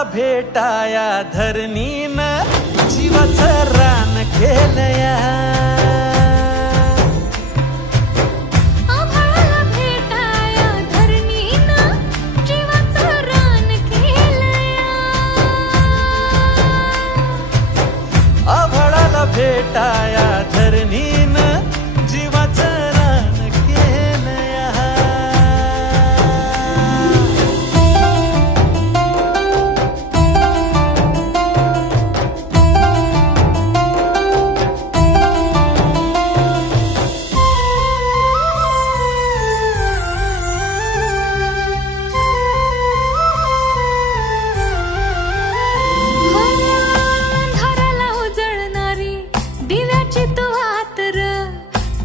आभाळाला भेटाया धरणीनं जीवाचं रान केलया. आभाळाला भेटाया धरणीनं जीवाचं रान केलया. आभाळाला भेटाया धरणीनं जीवाचं रान केलया.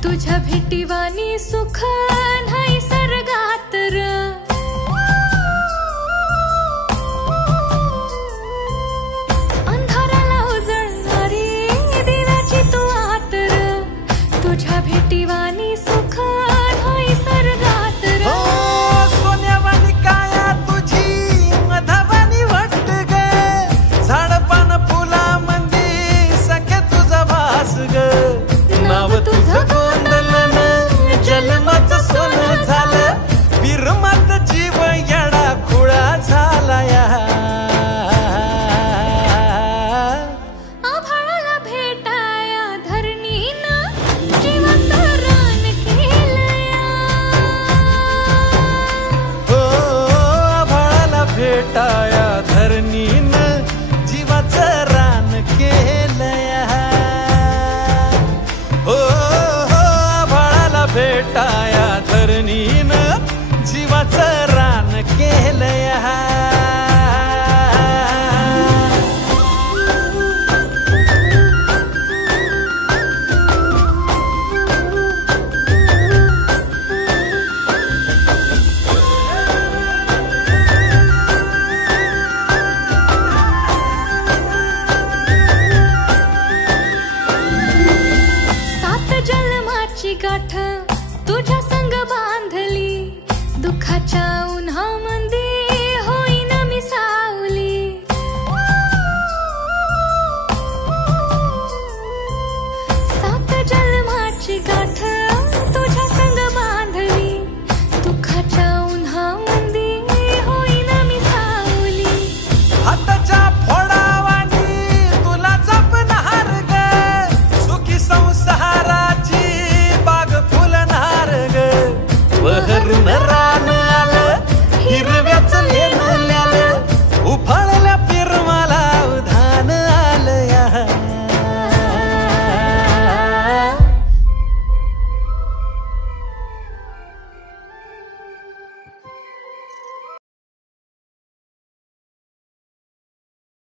तुझ्या भेटीवानी सुख नाही सर्गात र. अंधाराला उजळणारी दिव्याची तू आत र. तुझ्या भेटीवानी सुख नाही सर्गात र. सोन्यावानी काया तुझी मधावानी वाटत ग. झाडपान फुला मंदी सखे तुझा भास ग. नाव तुझं जन्माचं सोनं झालं बिरमात जीव येडा खुळा झाला या. आभाळाला भेटाया धरणीनं जीवाचं रान केलया. हो आभाळाला भेटाया धरणीनं जीवाचं रान केलया. हो भेटाया धरणीनं जीवाचं रान केलया. गाठ तुझ्या संग बांधली दुःखाच्या उन्हा